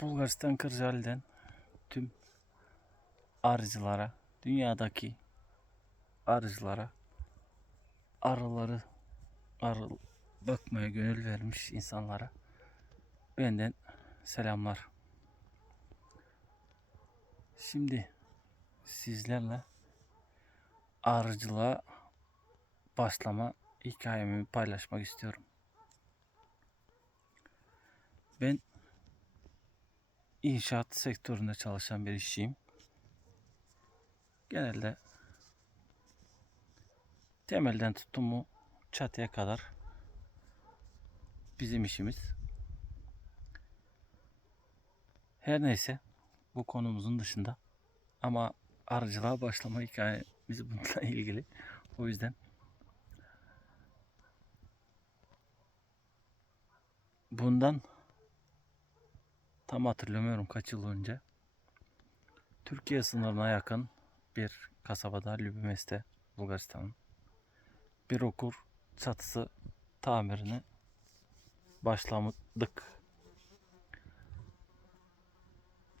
Bulgaristan Kırcaali'den tüm arıcılara, dünyadaki arıcılara, arıları arı bakmaya gönül vermiş insanlara benden selamlar. Şimdi sizlerle arıcılığa başlama hikayemi paylaşmak istiyorum. Ben inşaat sektöründe çalışan bir işçiyim. Genelde temelden tuttum mu çatıya kadar bizim işimiz. Her neyse bu konumuzun dışında ama arıcılığa başlama hikayemiz bununla ilgili. O yüzden bundan tam hatırlamıyorum kaç yıl önce Türkiye sınırına yakın bir kasabada Lübümes'te Bulgaristan'ın bir okur çatısı tamirini başladık.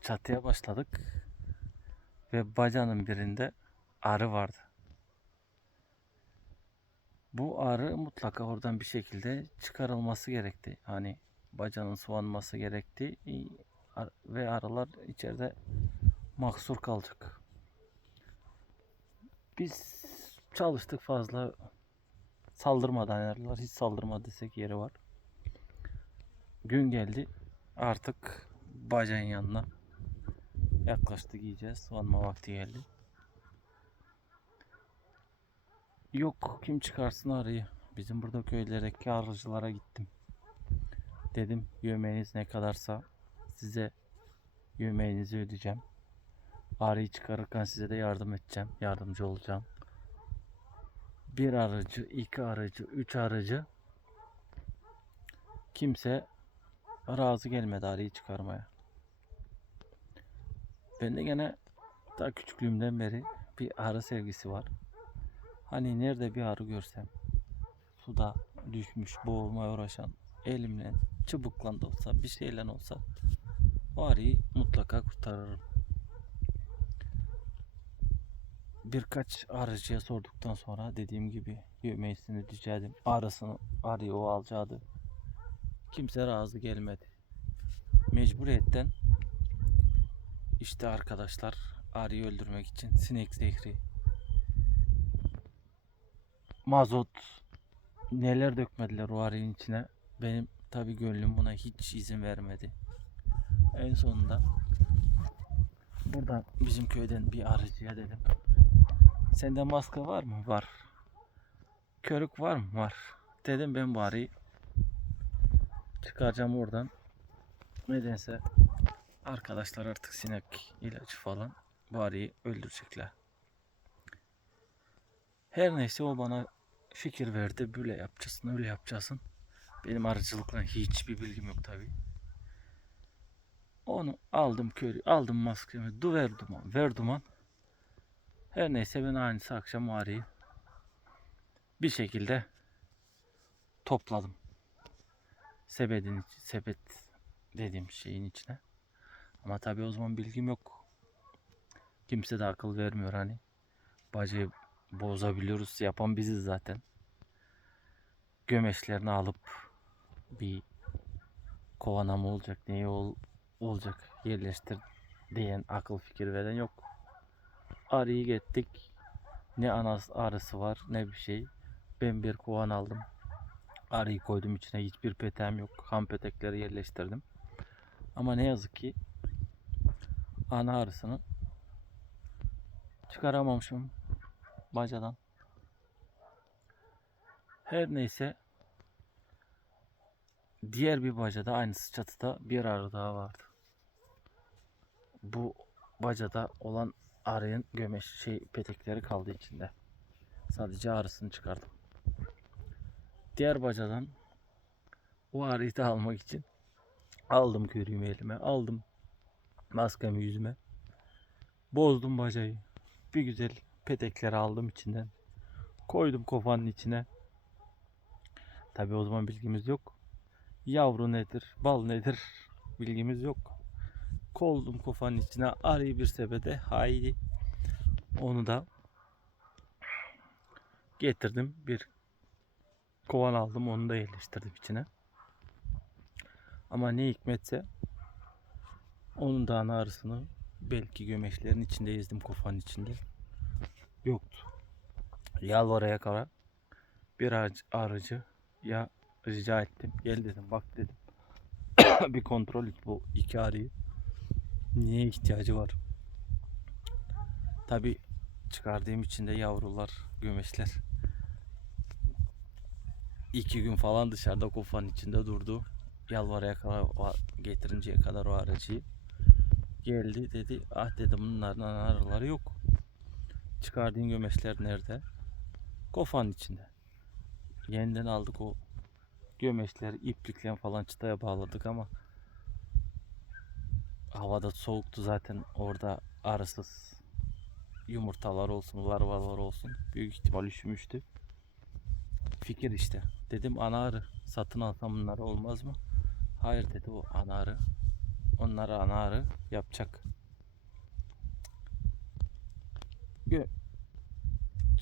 Çatıya başladık ve bacanın birinde arı vardı. Bu arı mutlaka oradan bir şekilde çıkarılması gerekti. Hani bacanın soğanması gerekti Ar- ve arılar içeride mahsur kalacak. Biz çalıştık fazla saldırmadan arılar hiç saldırma desek yeri var. Gün geldi artık bacanın yanına yaklaştık yiyeceğiz. Soğanma vakti geldi. Yok kim çıkarsın arıyı. Bizim burada köylerdeki arıcılara gittim. Dedim yemeğiniz ne kadarsa size yemeğinizi ödeyeceğim. Arıyı çıkarırken size de yardım edeceğim. Yardımcı olacağım. Bir arıcı, iki arıcı, üç arıcı kimse razı gelmedi arıyı çıkarmaya. Ben de gene daha küçüklüğümden beri bir arı sevgisi var. Hani nerede bir arı görsem suda düşmüş boğulmaya uğraşan elimle çubukla da olsa bir şeyle olsa o arıyı mutlaka kurtarırım. Birkaç arıcıya sorduktan sonra dediğim gibi yemeğisini ödeyeceğim. Arısını arıyı o alacaktı. Kimse razı gelmedi. Mecburiyetten işte arkadaşlar arıyı öldürmek için sinek zehri mazot neler dökmediler o arının içine. Benim tabi gönlüm buna hiç izin vermedi. En sonunda buradan bizim köyden bir arıcıya dedim. Sende maske var mı? Var. Körük var mı? Var. Dedim ben bu arıyı çıkaracağım oradan. Nedense arkadaşlar artık sinek ilacı falan bu arıyı öldürecekler. Her neyse o bana fikir verdi. Böyle yapacaksın, öyle yapacaksın. Benim arıcılıkla hiçbir bilgim yok tabi. Onu aldım körü, aldım maskemi, du ver duman. Her neyse ben aynısı akşam arıyı bir şekilde topladım. Sepetin, sepet dediğim şeyin içine. Ama tabi o zaman bilgim yok. Kimse de akıl vermiyor hani. Bacayı bozabiliyoruz. Yapan biziz zaten. Gömeçlerini alıp bir kovana mı olacak, neye ol, olacak yerleştir diyen akıl fikir veren yok. Arıyı gittik. Ne anas arısı var ne bir şey. Ben bir kovan aldım. Arıyı koydum içine hiçbir peteğim yok. Ham petekleri yerleştirdim. Ama ne yazık ki ana arısını çıkaramamışım bacadan. Her neyse diğer bir bacada aynısı çatıda bir arı daha vardı. Bu bacada olan arının gömeş şey petekleri kaldı içinde. Sadece arısını çıkardım. Diğer bacadan o arıyı da almak için aldım körüğümü elime, aldım maskemi yüzüme. Bozdum bacayı. Bir güzel petekleri aldım içinden. Koydum kovanın içine. Tabi o zaman bilgimiz yok. Yavru nedir, bal nedir bilgimiz yok. koldum kofanın içine arıyı bir sepete haydi. Onu da getirdim bir kovan aldım onu da yerleştirdim içine. Ama ne hikmetse onun da ana arısını belki gömeçlerin içinde ezdim kofanın içinde. Yoktu. Yalvaraya kadar bir arıcı ya rica ettim. Gel dedim bak dedim. Bir kontrol et bu iki arıyı. Niye ihtiyacı var? Tabi çıkardığım için de yavrular gömeçler iki gün falan dışarıda kofanın içinde durdu. Yalvaraya kadar getirinceye kadar o aracıyı geldi dedi ah dedim bunların arıları yok. Çıkardığın gömeçler nerede? Kofanın içinde. Yeniden aldık o gömeçleri iplikle falan çıtaya bağladık ama havada soğuktu zaten. Orada arısız yumurtalar olsun larvalar olsun büyük ihtimal üşümüştü. Fikir işte. Dedim ana arı satın alsam bunları olmaz mı? Hayır dedi o ana arı onları ana arı yapacak.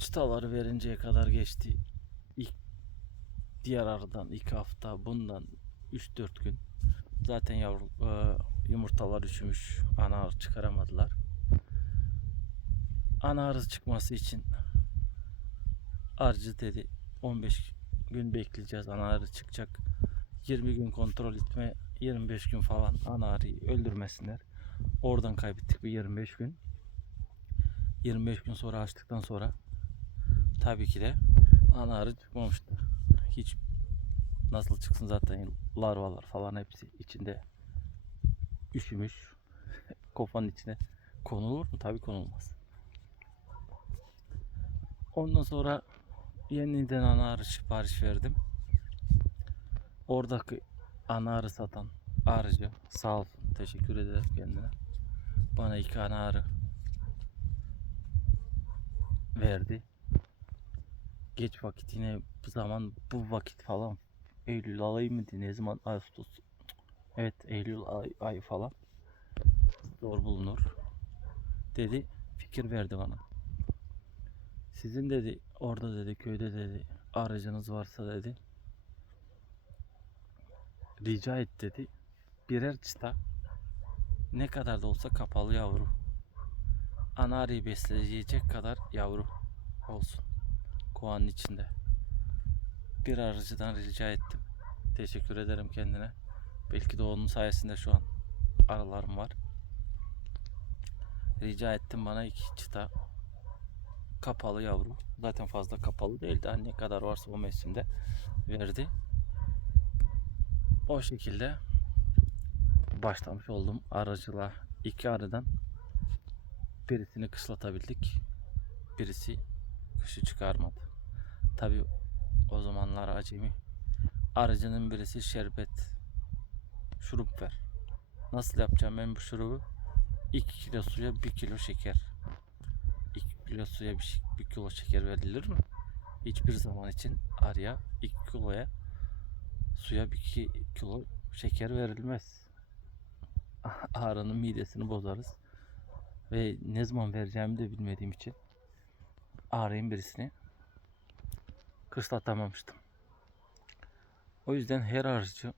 Çıtaları verinceye kadar geçti diğer arıdan iki hafta bundan 3-4 gün. Zaten yavru e, yumurtalar üşümüş ana arı çıkaramadılar. Ana arı çıkması için arıcı dedi 15 gün bekleyeceğiz ana arı çıkacak. 20 gün kontrol etme 25 gün falan ana arıyı öldürmesinler. Oradan kaybettik bir 25 gün. 25 gün sonra açtıktan sonra tabii ki de ana arı çıkmamıştı hiç nasıl çıksın zaten larvalar falan hepsi içinde üşümüş kofanın içine konulur mu? Tabii konulmaz. Ondan sonra yeniden ana arı sipariş verdim. Oradaki ana arı satan arıcı sağ olsun teşekkür ederim kendine. Bana iki ana arı verdi. Geç vakit yine bu zaman bu vakit falan. Eylül ayı mıydı ne zaman? Ağustos. Evet Eylül ay, ayı falan. Zor bulunur dedi. Fikir verdi bana. Sizin dedi orada dedi köyde dedi aracınız varsa dedi rica et dedi. Birer çıta. Ne kadar da olsa kapalı yavru. Ana arıyı besleyecek kadar yavru olsun kovanın içinde bir arıcıdan rica ettim. Teşekkür ederim kendine. Belki de onun sayesinde şu an arılarım var. Rica ettim bana iki çıta kapalı yavru. Zaten fazla kapalı değildi. Hani ne kadar varsa o mevsimde verdi. O şekilde başlamış oldum arıcılığa. İki arıdan birisini kışlatabildik. Birisi kışı çıkarmadı. Tabii o zamanlar acemi. Arıcının birisi şerbet. Şurup ver. Nasıl yapacağım ben bu şurubu? 2 kilo suya 1 kilo şeker. 2 kilo suya 1, 1 kilo şeker verilir mi? Hiçbir zaman için arıya 2 kiloya suya 1 kilo şeker verilmez. Arının midesini bozarız. Ve ne zaman vereceğimi de bilmediğim için arayın birisini kıslatamamıştım. O yüzden her arıcı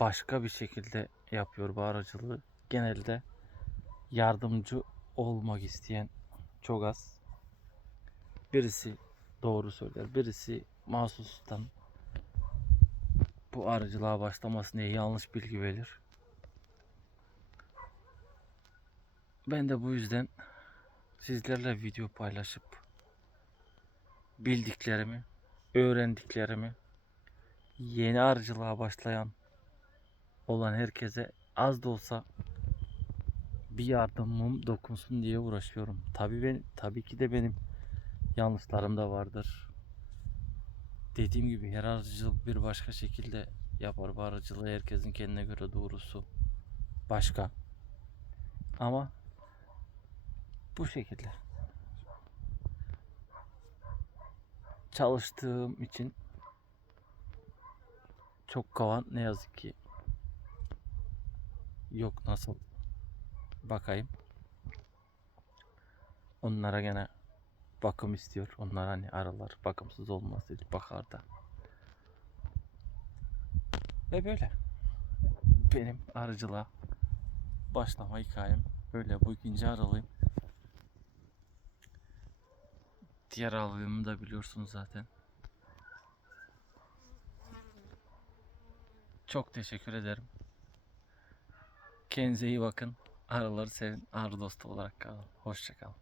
başka bir şekilde yapıyor bu aracılığı. Genelde yardımcı olmak isteyen çok az. Birisi doğru söyler, birisi mahsustan bu arıcılığa başlamasın diye yanlış bilgi verir. Ben de bu yüzden sizlerle video paylaşıp bildiklerimi, öğrendiklerimi yeni arıcılığa başlayan olan herkese az da olsa bir yardımım dokunsun diye uğraşıyorum. Tabii ben tabii ki de benim yanlışlarım da vardır. Dediğim gibi her arıcılık bir başka şekilde yapar. Bu arıcılığı herkesin kendine göre doğrusu başka. Ama bu şekilde. Çalıştığım için çok kovan ne yazık ki yok nasıl bakayım. Onlara gene bakım istiyor. Onlar hani aralar bakımsız olmaz dedi bakarda. Ve böyle. Benim arıcılığa başlama hikayem böyle bu ikinci aralığım. Diğer aralığımı da biliyorsunuz zaten. Çok teşekkür ederim. Kendinize iyi bakın. Arıları sevin. Arı dostu olarak kalın. Hoşçakalın.